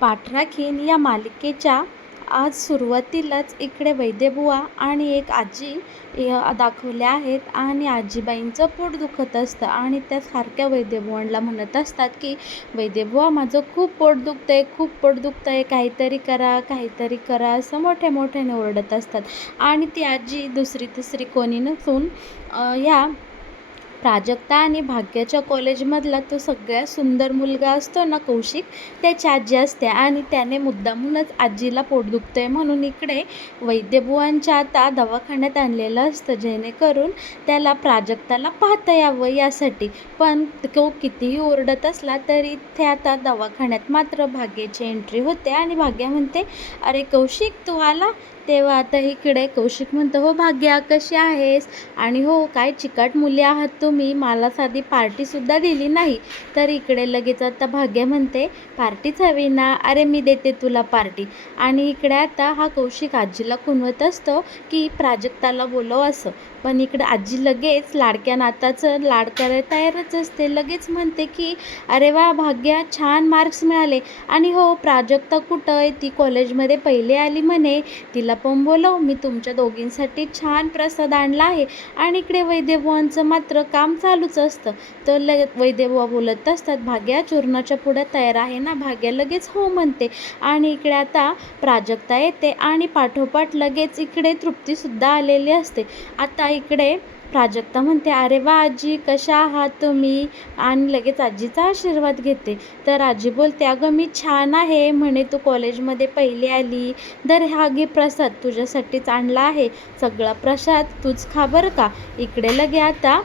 पाठ राखीन या मालिकेच्या आज सुरुवातीलाच इकडे वैद्यबुवा आणि एक आजी दाखवल्या आहेत आणि आजीबाईंचं पोट दुखत असतं आणि त्या सारख्या वैद्यबुवांना म्हणत असतात की वैद्यबुवा माझं खूप पोट दुखतंय, खूप पोट दुखतंय, काहीतरी करा, काहीतरी करा असं मोठ्या मोठ्याने ओरडत असतात. आणि ती आजी दुसरी तिसरी कोणी नसून ह्या प्राजक्ता आणि भाग्याच्या कॉलेजमधला तो सगळ्यात सुंदर मुलगा असतो ना कौशिक, त्याची आजी असते. आणि त्याने मुद्दामूनच आजीला पोट दुखतंय म्हणून इकडे वैद्यबुवांच्या आता दवाखान्यात आणलेलं असतं, जेणेकरून त्याला प्राजक्ताला पाहता यावं यासाठी. पण तो कितीही ओरडत असला तरी इथे आता दवाखान्यात मात्र भाग्याची एंट्री होते आणि भाग्या म्हणते, अरे कौशिक तू आला. तेव्हा आता इकडे कौशिक म्हणतो, हो भाग्या कशी आहेस, आणि हो काय चिकाट मुली आहात तुम्ही, मला साधी पार्टीसुद्धा दिली नाही. तर इकडे लगेच आता भाग्या म्हणते, पार्टीच हवी ना, अरे मी देते तुला पार्टी. आणि इकडे आता हा कौशिक आजीला खुणवत असतो की प्राजक्ताला बोलव असं. पण इकडे आजी लगेच लाडक्या नाताचं लाड करायला तयारच असते. लगेच म्हणते की अरे वा भाग्या, छान मार्क्स मिळाले. आणि हो प्राजक्ता कुठं आहे, ती कॉलेजमध्ये पहिले आली म्हणे, तिला पण बोलव, मी तुमच्या दोघींसाठी छान प्रसाद आणला आहे. आणि इकडे वैद्यबुवांचं मात्र काम चालूच असतं. तर वैद्यबुवा बोलत असतात, भाग्या चूर्णाच्या पुड्या तयार आहे ना. भाग्या लगेच हो म्हणते. आणि इकडे आता प्राजक्ता येते आणि पाठोपाठ लगेच इकडे तृप्तीसुद्धा आलेली असते. आता इकडे प्राजक्ता म्हणते, अरे वा आजी कशा आहात तुम्ही, आणि लगेच आजीचा आशीर्वाद घेते. तर आजी बोलते, अगं मी छान आहे म्हणे, तू कॉलेजमध्ये पहिली आली, तर हा घे प्रसाद तुझ्यासाठीच आणला आहे, सगळा प्रसाद तूच खा बरं का. इकडे लगे आता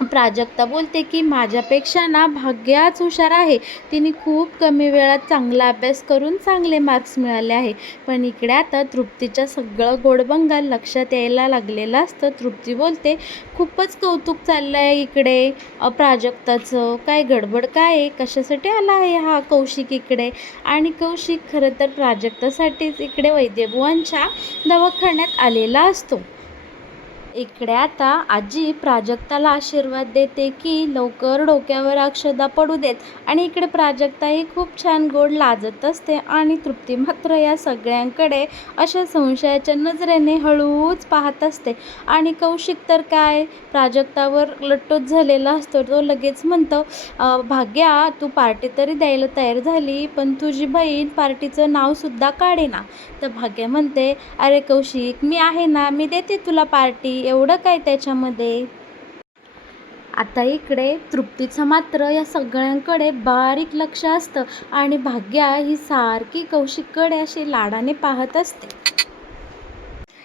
प्राजक्ता बोलते की माझ्यापेक्षा ना भाग्याच हुशार आहे, तिने खूप कमी वेळात चांगला अभ्यास करून चांगले मार्क्स मिळाले आहे. पण इकडे आता तृप्तीच्या सगळं गोडबंगा लक्षात यायला लागलेलं असतं. तृप्ती बोलते, खूपच कौतुक चाललं आहे इकडे प्राजक्ताचं, काय गडबड काय आहे, कशासाठी आला आहे हा कौशिक इकडे. आणि कौशिक खरं तर प्राजक्तासाठीच इकडे वैद्यबुवांच्या दवाखान्यात आलेला असतो. इकडे आता आजी प्राजक्ताला आशीर्वाद देते की लवकर डोक्यावर अक्षदा पडू देत. आणि इकडे प्राजक्ताही खूप छान गोड लाजत असते आणि तृप्ती मात्र या सगळ्यांकडे अशा संशयाच्या नजरेने हळूच पाहत असते. आणि कौशिक तर काय प्राजक्तावर लट्टूच झालेला असतो. तो लगेच म्हणतो, भाग्या तू पार्टी तरी द्यायला तयार झाली, पण तुझी बहीण पार्टीचं नावसुद्धा काढेना. तर भाग्या म्हणते, अरे कौशिक मी आहे ना, मी देते तुला पार्टी, एवढं काय त्याच्यामध्ये. आता इकडे तृप्तीचं मात्र या सगळ्यांकडे बारीक लक्ष असतं आणि भाग्या ही सारखी कौशिककडे अशी लाडाने पाहत असते.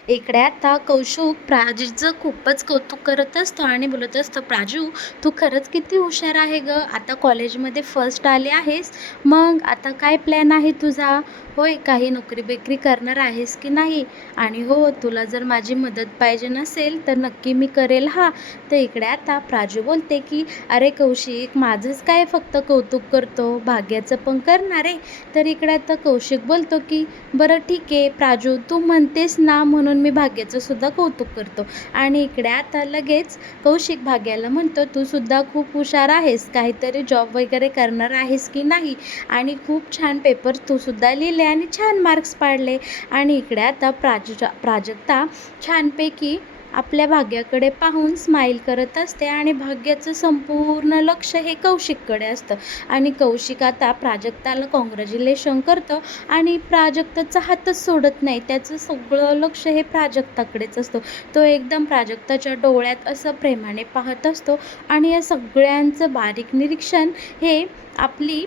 इकडे आता कौशिक प्राजूचं खूपच कौतुक करत असतो आणि बोलत असतो, प्राजू तू खरंच किती हुशार आहे ग, आता कॉलेजमध्ये फर्स्ट आले आहेस, मग आता काय प्लॅन आहे तुझा, होय काही नोकरी बेकरी करणार आहेस की नाही, आणि हो तुला जर माझी मदत पाहिजे नसेल तर नक्की मी करेल हा. तर इकडे आता प्राजू बोलते की अरे कौशिक माझंच काय फक्त कौतुक करतो, भाग्याचं पण करणार आहे. तर इकडे आता कौशिक बोलतो की बरं ठीक आहे प्राजू, तू म्हणतेस ना म्हणून मी भाग्याचं सुद्धा कौतुक करतो. आणि इकडे आता लगेच कौशिक भाग्याला म्हणतो, तू सुद्धा खूप हुशार आहेस, काहीतरी जॉब वगैरे करणार आहेस की नाही, आणि खूप छान पेपर तू सुद्धा लिहिले आणि छान मार्क्स पाडले. आणि इकडे आता प्राजक्ता छानपैकी आपल्या भाग्याकडे पाहून स्माईल करत असते आणि भाग्याचं संपूर्ण लक्ष हे कौशिककडे असतं. आणि कौशिक आता प्राजक्ताला कॉंग्रॅच्युलेशन करतो आणि प्राजक्ताचा हातच सोडत नाही, त्याचं सगळं लक्ष हे प्राजक्ताकडेच असतं. तो एकदम प्राजक्ताच्या डोळ्यात असं प्रेमाने पाहत असतो आणि या सगळ्यांचं बारीक निरीक्षण हे आपली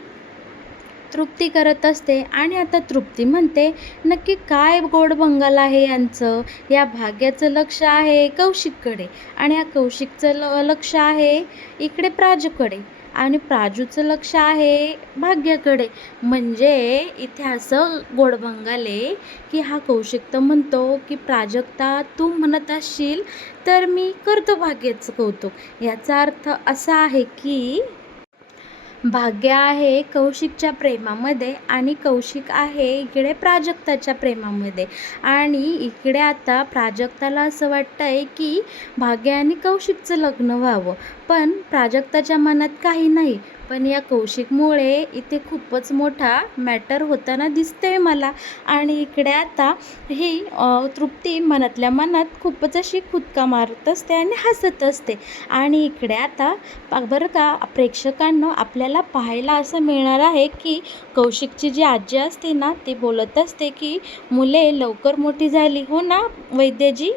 तृप्ती करत असते. आणि आता तृप्ती म्हणते, नक्की काय गोड बंगाल आहे यांचं, या भाग्याचं लक्ष आहे कौशिककडे आणि या कौशिकचं लक्ष आहे इकडे प्राजूकडे आणि प्राजूचं लक्ष आहे भाग्याकडे. म्हणजे इथे असं गोड बंगाल आहे की हा कौशिक तर म्हणतो की प्राजक्ता तू म्हणत असशील तर मी करतो भाग्याचं कौतुक, याचा अर्थ असा आहे की भाग्य आहे कौशिकच्या प्रेमामध्ये आणि कौशिक आहे इकडे प्राजक्ताच्या प्रेमामध्ये. आणि इकडे आता प्राजक्ताला असं वाटतं आहे की भाग्य आणि कौशिकचं लग्न व्हावं, पण प्राजक्ताच्या मनात काही नाही. पण या कौशिकमुळे इथे खूपच मोठा मॅटर होताना दिसते मला. आणि इकडे आता ही तृप्ती मनातल्या मनात खूपच अशी खुदका मारत असते आणि हसत असते. आणि इकडे आता बरं का प्रेक्षकांना आपल्याला पाहायला असं मिळणार आहे की कौशिकची जी आजी असते ना, ती बोलत असते की मुले लवकर मोठी झाली हो ना वैद्यजी.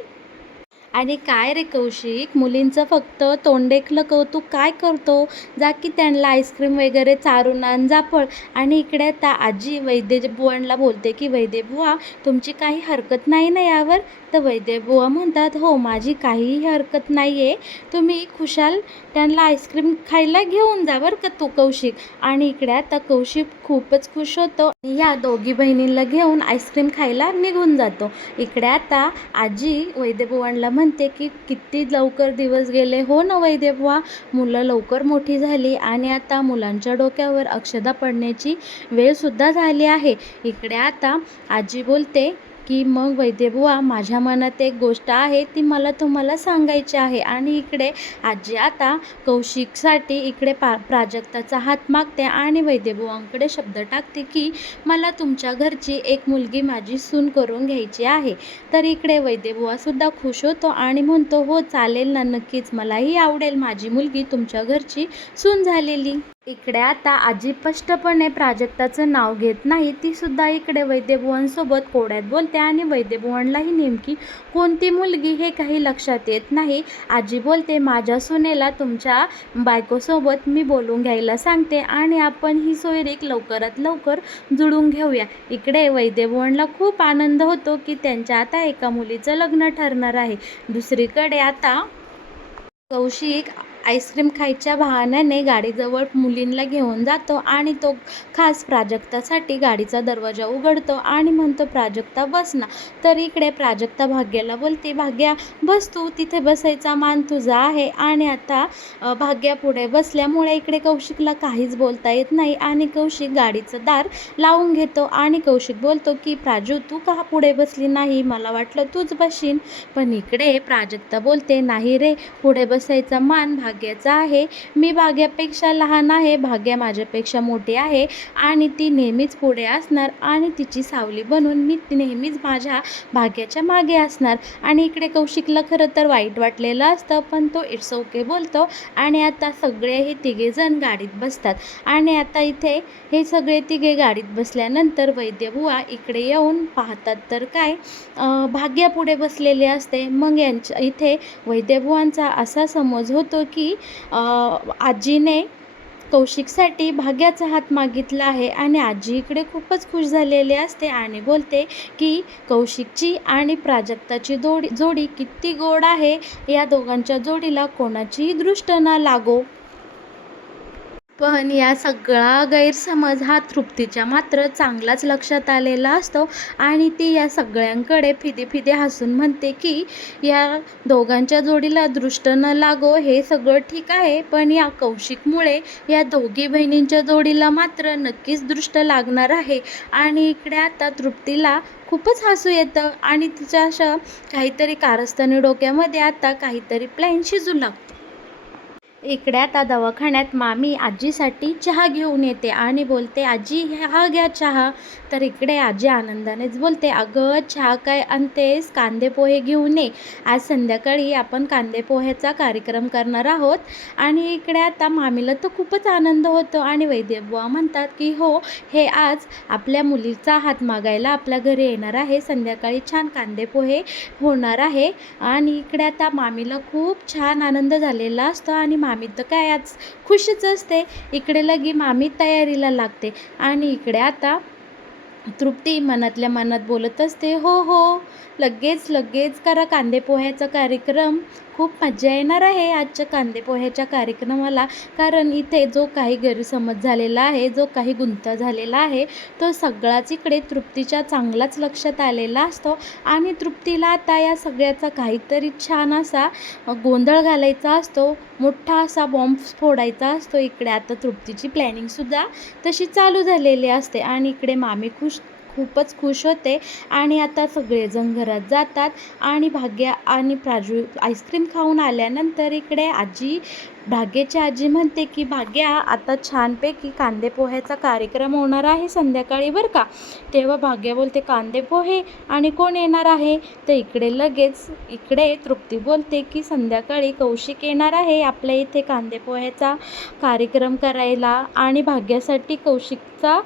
आणि काय रे कौशिक, मुलींचं फक्त तोंडेखलं कौतुक काय करतो? जा की त्यांना आईस्क्रीम वगैरे चारून आण जा पळ. आणि इकडे आता आजी वैद्यबुवांना बोलते की वैद्यबुवा, तुमची काही हरकत नाही ना यावर? तर वैद्यबुवा म्हणतात, हो माझी काहीही हरकत नाही आहे, तुम्ही खुशाल त्यांना आईस्क्रीम खायला घेऊन जा बरं का तू कौशिक. आणि इकडे आता कौशिक खूपच खुश होतो. या दोघी बहिणींना घेऊन आईस्क्रीम खायला निघून जातो. इकडे आता आजी वैद्यबुवांना म्हणते की किती लवकर दिवस गेले हो ना वैद्यबुवा, मुलं लवकर मोठी झाली आणि आता मुलांच्या डोक्यावर अक्षदा पडण्याची वेळसुद्धा झाली आहे. इकडे आता आजी बोलते की मग वैद्यबुवा, माझ्या मनात एक गोष्ट आहे, ती मला तुम्हाला सांगायची आहे. आणि इकडे आजी आता कौशिकसाठी इकडे प्राजक्ताचा हात मागते आणि वैद्यबुवांकडे शब्द टाकते की मला तुमच्या घरची एक मुलगी माझी सून करून घ्यायची आहे. तर इकडे वैद्यबुवासुद्धा खुश होतो आणि म्हणतो, हो चालेल ना, नक्कीच मलाही आवडेल माझी मुलगी तुमच्या घरची सून झालेली. इकडे आता आजी स्पष्टपणे प्राजक्ताचं नाव घेत नाही, ती सुद्धा इकडे वैद्यबुवांसोबत कोड्यात बोलते आणि वैद्यबुवांनाही नेमकी कोणती मुलगी हे काही लक्षात येत नाही. आजी बोलते, माझ्या सुनेला तुमच्या बायकोसोबत मी बोलून घ्यायला सांगते आणि आपण ही सोयरीक लवकरात लवकर जुळून घेऊया. इकडे वैद्यबुवांना खूप आनंद होतो की त्यांच्या आता एका मुलीचं लग्न ठरणार आहे. दुसरीकडे आता कौशिक आईस्क्रीम खायच्या बहाण्याने गाडीजवळ मुलींना घेऊन जातो आणि तो खास प्राजक्तासाठी गाडीचा दरवाजा उघडतो आणि म्हणतो, प्राजक्ता बस ना. तर इकडे प्राजक्ता भाग्याला बोलते, भाग्या बस, तू तिथे बसायचा मान तुझा आहे. आणि आता भाग्या पुढे बसल्यामुळे इकडे कौशिकला काहीच बोलता येत नाही आणि कौशिक गाडीचं दार लावून घेतो. आणि कौशिक बोलतो की प्राजू, तू का पुढे बसली नाही, मला वाटलं तूच बसशील. पण इकडे प्राजक्ता बोलते, नाही रे, पुढे बसायचा मान भाग्याचा आहे, मी भाग्यापेक्षा लहान आहे, भाग्या माझ्यापेक्षा मोठी आहे आणि ती नेहमीच पुढे असणार आणि तिची सावली बनून मी नेहमीच माझ्या भाग्याच्या मागे असणार. आणि इकडे कौशिकला खरं तर वाईट वाटलेलं असतं, पण तो इट्स ओके बोलतो. आणि आता सगळे हे तिघेजण गाडीत बसतात. आणि आता इथे हे सगळे तिघे गाडीत बसल्यानंतर वैद्यबुवा इकडे येऊन पाहतात तर काय, भाग्या पुढे बसलेले असते. मग यांच्या इथे वैद्यबुवांचा असा समज होतो की आजीने कौशिकसाठी भाग्याचा हात मागितला आहे. आणि आजी इकडे खूपच खुश झालेली असते आणि बोलते की कौशिकची आणि प्राजक्ताची जोडी किती गोड आहे, या दोघांच्या जोडीला कोणाचीही दृष्ट न लागो. पण या सगळा गैरसमज हा तृप्तीच्या मात्र चांगलाच लक्षात आलेला असतो आणि ती या सगळ्यांकडे फिदे फिदे हसून म्हणते की या दोघांच्या जोडीला दृष्ट न लागो हे सगळं ठीक आहे, पण या कौशिकमुळे या दोघी बहिणींच्या जोडीला मात्र नक्कीच दृष्ट लागणार आहे. आणि इकडे आता तृप्तीला खूपच हसू येतं आणि तिच्या अशा काहीतरी कारस्थानी डोक्यामध्ये आता काहीतरी प्लॅन शिजू लागतो. इकडे आता दवाखान्यात मामी आजीसाठी चहा घेऊन येते आणि बोलते, आजी हा घ्या चहा. तर इकडे आजी आनंदानेच बोलते, अगं चहा काय आणतेस, कांदे पोहे घेऊन ये, आज संध्याकाळी आपण कांदे पोह्याचा कार्यक्रम करणार आहोत. आणि इकडे आता मामीला तर खूपच आनंद होतो आणि वैद्यबुवा म्हणतात की हो, हे आज आपल्या मुलीचा हात मागायला आपल्या घरी येणार आहे, संध्याकाळी छान कांदे पोहे होणार आहे. आणि इकडे आता मामीला खूप छान आनंद झालेला असतो आणि मामी तर काय आज खुशीच असते. इकडे लगी मामी तयारीला लागते आणि इकडे आता तृप्ती मनातल्या मनात बोलत असते, हो हो, लगेच लगेच करा कांदे पोह्याचा कार्यक्रम, खूप मजा येणार आहे आजच्या कांदे पोह्याच्या कार्यक्रमाला. कारण इथे जो काही गैरसमज झालेला आहे, जो काही गुंता झालेला आहे, तो सगळाच इकडे तृप्तीच्या चांगलाच लक्षात आलेला असतो आणि तृप्तीला आता या सगळ्याचा काहीतरी छान असा गोंधळ घालायचा असतो, मोठा असा बॉम्ब फोडायचा असतो. इकडे आता तृप्तीची प्लॅनिंगसुद्धा तशी चालू झालेली असते आणि इकडे मामी खूपच खुश होते. आणि आता सगळेजण घरात जातात आणि भाग्या आणि प्राजू आईस्क्रीम खाऊन आल्यानंतर इकडे आजी भाग्याची आजी म्हणते की भाग्या, आता छानपैकी कांदे पोह्याचा कार्यक्रम होणार आहे संध्याकाळी बरं का. तेव्हा भाग्या बोलते, कांदे पोहे आणि कोण येणार आहे? तर इकडे तृप्ती बोलते की संध्याकाळी कौशिक येणार आहे आपल्या इथे कांदे पोह्याचा कार्यक्रम करायला आणि भाग्यासाठी कौशिकचा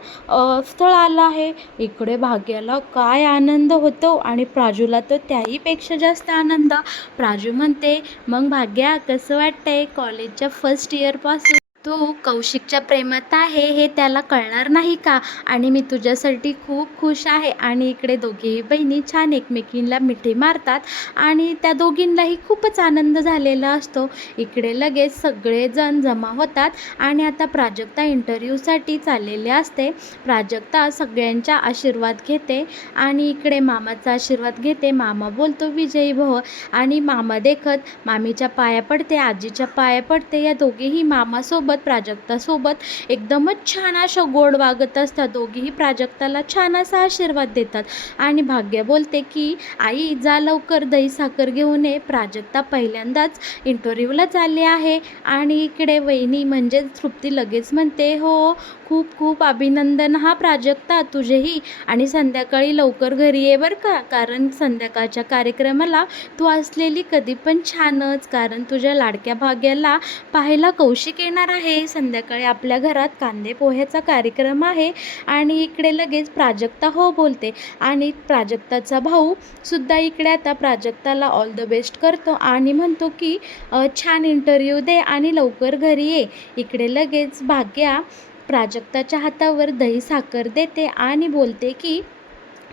स्थळ आलं आहे. इकडे भाग्याला काय आनंद होतो आणि प्राजूला तर त्याहीपेक्षा जास्त आनंद. प्राजू म्हणते, मग भाग्या कसं वाटतंय? कॉलेजच्या फर्स्ट इयरपासून तू कौशिकच्या प्रेमात आहे हे त्याला कळणार नाही का? आणि मी तुझ्यासाठी खूप खुश आहे. आणि इकडे दोघीही बहिणी छान एकमेकींना मिठी मारतात आणि त्या दोघींनाही खूपच आनंद झालेला असतो. इकडे लगेच सगळेजण जमा होतात आणि आता प्राजक्ता इंटरव्ह्यूसाठी चाललेले असते. प्राजक्ता सगळ्यांचा आशीर्वाद घेते आणि इकडे मामाचा आशीर्वाद घेते. मामा बोलतो विजयी भव आणि मामा देखत मामीच्या पाया पडते, आजीच्या पाया पडते. या दोघेही मामासोबत प्राजक्तासोबत एकदमच छान असं गोड वागत असतात. दोघेही प्राजक्ताला छान असा आशीर्वाद देतात आणि भाग्य बोलते की आई जा लवकर दही साखर घेऊन ये, प्राजक्ता पहिल्यांदाच इंटरव्ह्यूला चालली आहे. आणि इकडे वहिनी म्हणजे तृप्ती लगेच म्हणते, हो खूप खूप अभिनंदन हा प्राजक्ता तुझेही. आणि संध्याकाळी लवकर घरी ये बरं का, कारण संध्याकाळच्या कार्यक्रमाला तू असलेली कधी पण छानच, कारण तुझ्या लाडक्या भाग्याला पाहायला कौशिक येणार आहे. संध्याकाळी आपल्या घरात कांदे पोह्याचा कार्यक्रम आहे. आणि इकडे लगेच प्राजक्ता हो बोलते आणि प्राजक्ताचा भाऊ सुद्धा इकडे आता प्राजक्ताला ऑल द बेस्ट करतो आणि म्हणतो की छान इंटरव्ह्यू दे आणि लवकर घरी ये. इकडे लगेच भाग्या प्राजक्ताच्या हातावर दही साखर देते आणि बोलते की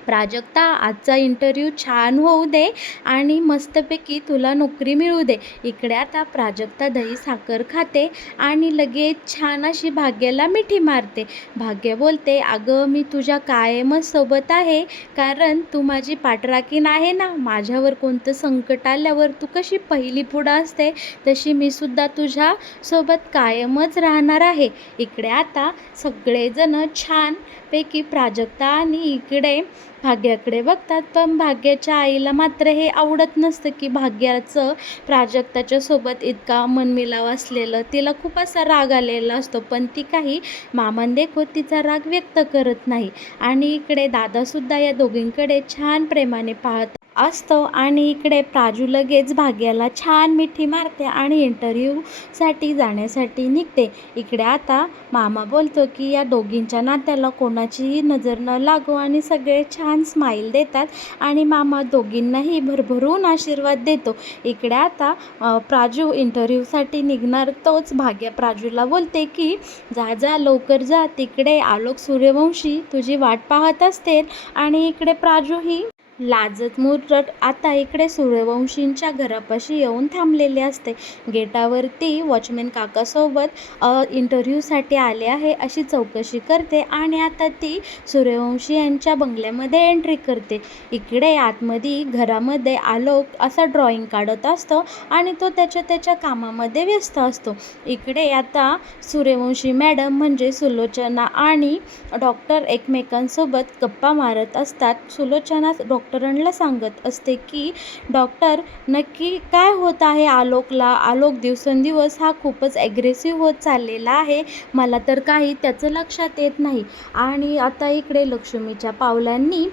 प्राजक्ता आजचा इंटरव्ह्यू छान होऊ दे आणि मस्तपैकी तुला नोकरी मिळू दे. इकडे आता प्राजक्ता दही साखर खाते आणि लगेच छान अशी भाग्याला मिठी मारते. भाग्य बोलते, अगं मी तुझ्या कायमच सोबत आहे, कारण तू माझी पाठराखीण आहे ना. माझ्यावर कोणतं संकट आल्यावर तू कशी पहिली पुढं असते, तशी मी सुद्धा तुझ्या सोबत कायमच राहणार आहे. इकडे आता सगळेजण छानपैकी प्राजक्ता आणि इकडे भाग्याकडे बघतात. पण भाग्याच्या आईला मात्र हे आवडत नसतं की भाग्याचं प्राजक्ताच्या सोबत इतका मनमिलाव असलेलं. तिला खूप असा राग आलेला असतो, पण ती काही मामांदेखत तिचा राग व्यक्त करत नाही. आणि इकडे दादासुद्धा या दोघींकडे छान प्रेमाने पाहत असतो. आणि इकडे प्राजू लगेच भाग्याला छान मिठी मारते आणि इंटरव्ह्यूसाठी जाण्यासाठी निघते. इकडे आता मामा बोलतो की या दोघींच्या नात्याला कोणाचीही नजर न लागो आणि सगळे छान स्माईल देतात आणि मामा दोघींनाही भरभरून आशीर्वाद देतो. इकडे आता प्राजू इंटरव्ह्यूसाठी निघणार, तोच भाग्या प्राजूला बोलते की जा जा लवकर जा, तिकडे आलोक सूर्यवंशी तुझी वाट पाहत असते. आणि इकडे प्राजू ही लाजत मुरट आता इकडे सूर्यवंशींच्या घरापाशी येऊन थांबलेले असते. गेटावरती वॉचमॅन काकासोबत इंटरव्ह्यूसाठी आले आहे अशी चौकशी करते आणि आता ती सूर्यवंशी यांच्या बंगल्यामध्ये एंट्री करते. इकडे आतमध्ये घरामध्ये आलोक असा ड्रॉइंग काढत असतो आणि तो त्याच्या कामामध्ये व्यस्त असतो. इकडे आता सूर्यवंशी मॅडम म्हणजे सुलोचना आणि डॉक्टर एकमेकांसोबत गप्पा मारत असतात. सुलोचना डॉक्टरांना सांगत असते की डॉक्टर नक्की काय होत आहे आलोकला. आलोक दिवसेंदिवस हा खूपच ॲग्रेसिव्ह होत चाललेला आहे, मला तर काही त्याचं लक्षात येत नाही. आणि आता इकडे लक्ष्मीच्या पावलांनी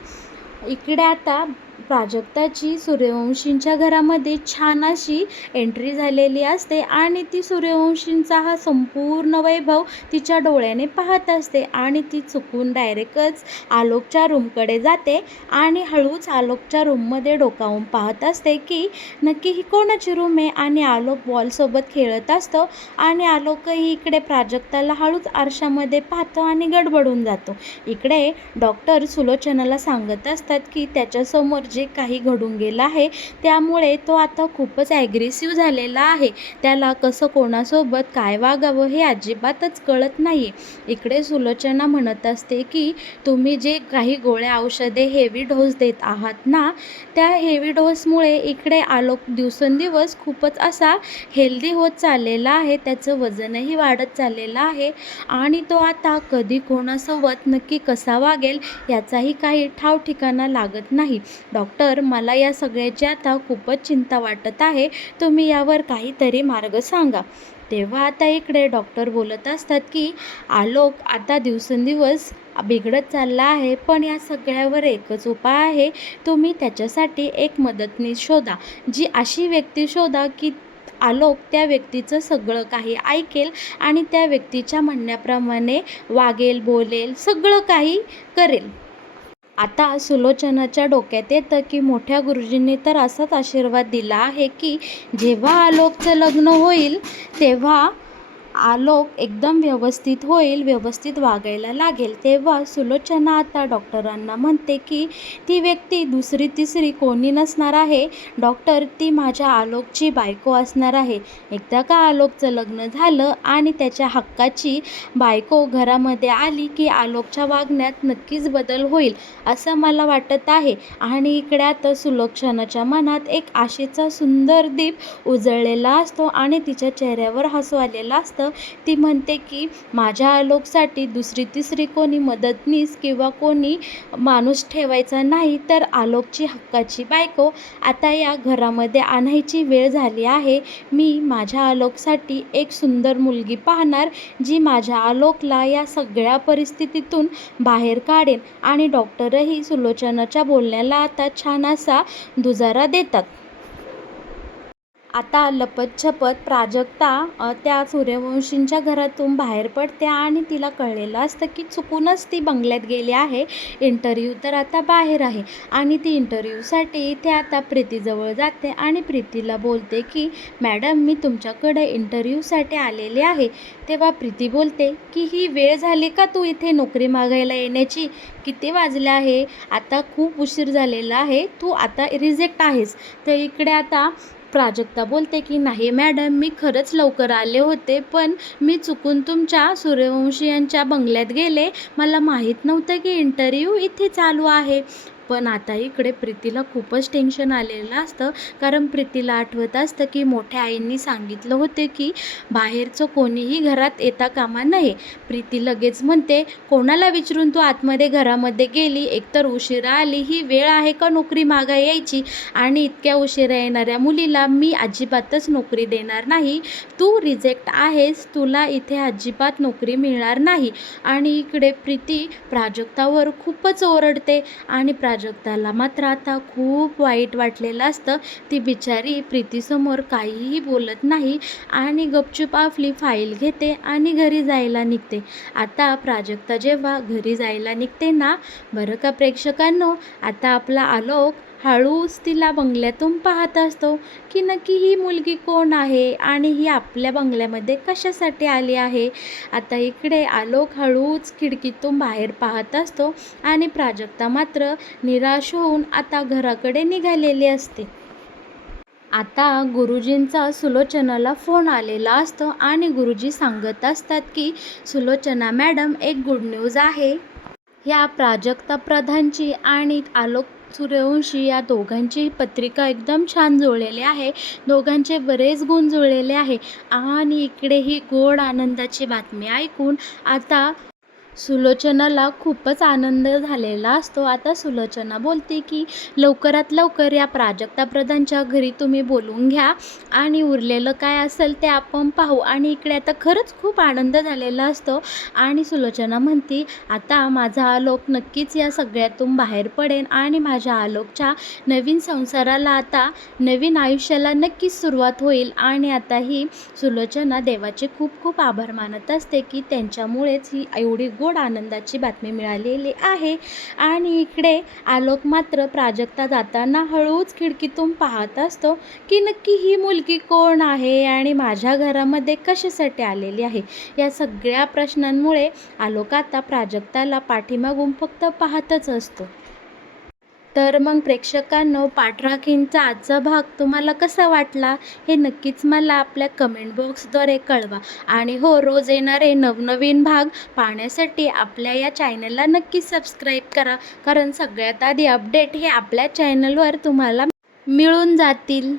इकडे आता प्राजक्ताची सूर्यवंशींच्या घरामध्ये छान अशी एंट्री झालेली असते आणि ती सूर्यवंशींचा हा संपूर्ण वैभव तिच्या डोळ्याने पाहत असते. आणि ती चुकून डायरेक्टच आलोकच्या रूमकडे जाते आणि हळूच आलोकच्या रूममध्ये डोकावून पाहत असते की नक्की ही कोणाची रूम आहे. आणि आलोक बॉलसोबत खेळत असतो आणि आलोकही इकडे प्राजक्ताला हळूच आरशामध्ये पाहतो आणि गडबडून जातो. इकडे डॉक्टर सुलोचनाला सांगत असतात की त्याच्यासमोर जे काही घडून गेलं आहे त्यामुळे तो आता खूपच ॲग्रेसिव्ह झालेला आहे, त्याला कसं कोणासोबत काय वागावं हे अजिबातच कळत नाही. इकडे सुलोचना म्हणत असते की तुम्ही जे काही गोळ्या औषधे हेवी डोस देत आहात ना, त्या हेवी डोसमुळे इकडे आलोक दिवसेंदिवस खूपच असा हेल्दी होत चाललेला आहे, त्याचं वजनही वाढत चाललेलं आहे आणि तो आता कधी कोणासोबत नक्की कसा वागेल याचाही काही ठाव ठिकाणा लागत नाही. डॉक्टर मला या सगळ्याची आता खूपच चिंता वाटत आहे, तुम्ही यावर काहीतरी मार्ग सांगा. तेव्हा आता इकडे डॉक्टर बोलत असतात की आलोक आता दिवसेंदिवस बिघडत चालला आहे, पण या सगळ्यावर एकच उपाय आहे. तुम्ही त्याच्यासाठी एक मदतनीस शोधा, जी अशी व्यक्ती शोधा की आलोक त्या व्यक्तीचं सगळं काही ऐकेल आणि त्या व्यक्तीच्या म्हणण्याप्रमाणे वागेल, बोलेल, सगळं काही करेल. आता सुलोचनाच्या डोक्यात येतं की मोठ्या गुरुजींनी तर असाच आशीर्वाद दिला आहे की जेव्हा आलोकचं लग्न होईल तेव्हा आलोक एकदम व्यवस्थित होईल, व्यवस्थित वागायला लागेल. तेव्हा सुलोचना आता डॉक्टरांना म्हणते की ती व्यक्ती दुसरी तिसरी कोणी नसणार आहे डॉक्टर, ती माझ्या आलोकची बायको असणार आहे. एकदा का आलोकचं लग्न झालं आणि त्याच्या हक्काची बायको घरामध्ये आली की आलोकच्या वागण्यात नक्कीच बदल होईल असं मला वाटत आहे. आणि इकडे आता सुलोचनाच्या मनात एक आशेचा सुंदर दीप उजळलेला असतो आणि तिच्या चेहऱ्यावर हसू आलेलं असतं. ती म्हणते की माझ्या आलोकसाठी दुसरी तिसरी कोणी मदतनीस किंवा कोणी माणूस ठेवायचा नाही, तर आलोकची हक्काची बायको आता या घरामध्ये आणायची वेळ झाली आहे. मी माझ्या आलोकसाठी एक सुंदर मुलगी पाहणार, जी माझ्या आलोकला या सगळ्या परिस्थितीतून बाहेर काढेन. आणि डॉक्टरही सुलोचनाच्या बोलण्याला आता छान असा दुजारा देतात. आता लपत-छपत प्राजक्ता त्या सूर्यवंशींच्या घरातून बाहेर पडते आणि तिला कळलेलं असतं की चुकूनच ती बंगल्यात गेली आहे. इंटरव्ह्यू तर आता बाहेर आहे आणि ती इंटरव्ह्यूसाठी इथे आता प्रीतीजवळ जाते आणि प्रीतीला बोलते की मॅडम, मी तुमच्याकडे इंटरव्ह्यूसाठी आलेले आहे. तेव्हा प्रीती बोलते की ही वेळ झाली का तू इथे नोकरी मागायला येण्याची? किती वाजले आहे? आता खूप उशीर झालेला आहे, तू आता रिजेक्ट आहेस. तर इकडे आता प्राजक्ता बोलते की नाही मॅडम, मी खरंच लवकर आले होते, पण मी चुकून तुमच्या सूर्यवंशी यांच्या बंगल्यात गेले. मला माहीत नव्हतं की इंटरव्ह्यू इथे चालू आहे. पण आता इकडे प्रीतीला खूपच टेन्शन आलेलं असतं, कारण प्रीतीला आठवत असतं की मोठ्या आईंनी सांगितलं होते की बाहेरचं कोणीही घरात येता कामा नये. प्रीती लगेच म्हणते, कोणाला विचारून तू आतमध्ये घरामध्ये गेली? एकतर उशिरा आली, ही वेळ आहे का नोकरी मागा यायची? आणि इतक्या उशिरा येणाऱ्या मुलीला मी अजिबातच नोकरी देणार नाही. तू रिजेक्ट आहेस, तुला इथे अजिबात नोकरी मिळणार नाही. आणि इकडे प्रीती प्राजक्तावर खूपच ओरडते आणि प्राजक्ताला मात्र आता खूप वाईट वाटलेलं असतं. ती बिचारी प्रीतीसमोर काहीही बोलत नाही आणि गपचूप आपली फाईल घेते आणि घरी जायला निघते. आता प्राजक्ता जेव्हा घरी जायला निघते ना, बरं का प्रेक्षकांनो, आता आपला आलोक हळूच तिला बंगल्यातून पाहत असतो की नक्की ही मुलगी कोण आहे आणि ही आपल्या बंगल्यामध्ये कशासाठी आली आहे. आता इकडे आलोक हळूच खिडकीतून बाहेर पाहत असतो आणि प्राजक्ता मात्र निराश होऊन आता घराकडे निघालेली असते. आता गुरुजींचा सुलोचनाला फोन आलेला असतो आणि गुरुजी सांगत असतात की सुलोचना मॅडम, एक गुड न्यूज आहे. ह्या प्राजक्ता प्रधानची आणि आलोक सूर्यवंशी या दोघांची पत्रिका एकदम छान जुळलेली आहे. दोघांचे बरेच गुण जुळलेले आहे. आणि इकडे ही गोड आनंदाची बातमी ऐकून आता सुलोचनाला खूपच आनंद झालेला असतो. आता सुलोचना बोलते की लवकरात लवकर या प्राजक्ता प्रधानच्या घरी तुम्ही बोलवून घ्या आणि उरलेलं काय असेल ते आपण पाहू. आणि इकडे आता खरंच खूप आनंद झालेला असतो आणि सुलोचना म्हणते, आता माझा आलोक नक्कीच या सगळ्यातून बाहेर पडेल आणि माझ्या आलोकच्या नवीन संसाराला, आता नवीन आयुष्याला नक्कीच सुरुवात होईल. आणि आता ही सुलोचना देवाचे खूप खूप आभार मानत असते की त्यांच्यामुळेच ही एवढी गोड आनंदाची बातमी मिळालेली आहे. आणि इकडे आलोक मात्र प्राजक्ता जाताना हळूच खिडकीतून पाहत असतो की नक्की ही मुलगी कोण आहे आणि माझ्या घरामध्ये कशासाठी आलेली आहे. या सगळ्या प्रश्नांमुळे आलोक आता प्राजक्ताला पाठीमागून फक्त पाहतच असतो. तर मग प्रेक्षकांनो, पाठराखींचा आजचा भाग तुम्हाला कसा वाटला हे नक्कीच मला आपल्या कमेंट बॉक्सद्वारे कळवा. आणि हो, रोज येणारे नवनवीन भाग पाहण्यासाठी आपल्या या चॅनलला नक्कीच सबस्क्राईब करा, कारण सगळ्यात आधी अपडेट हे आपल्या चॅनलवर तुम्हाला मिळून जातील.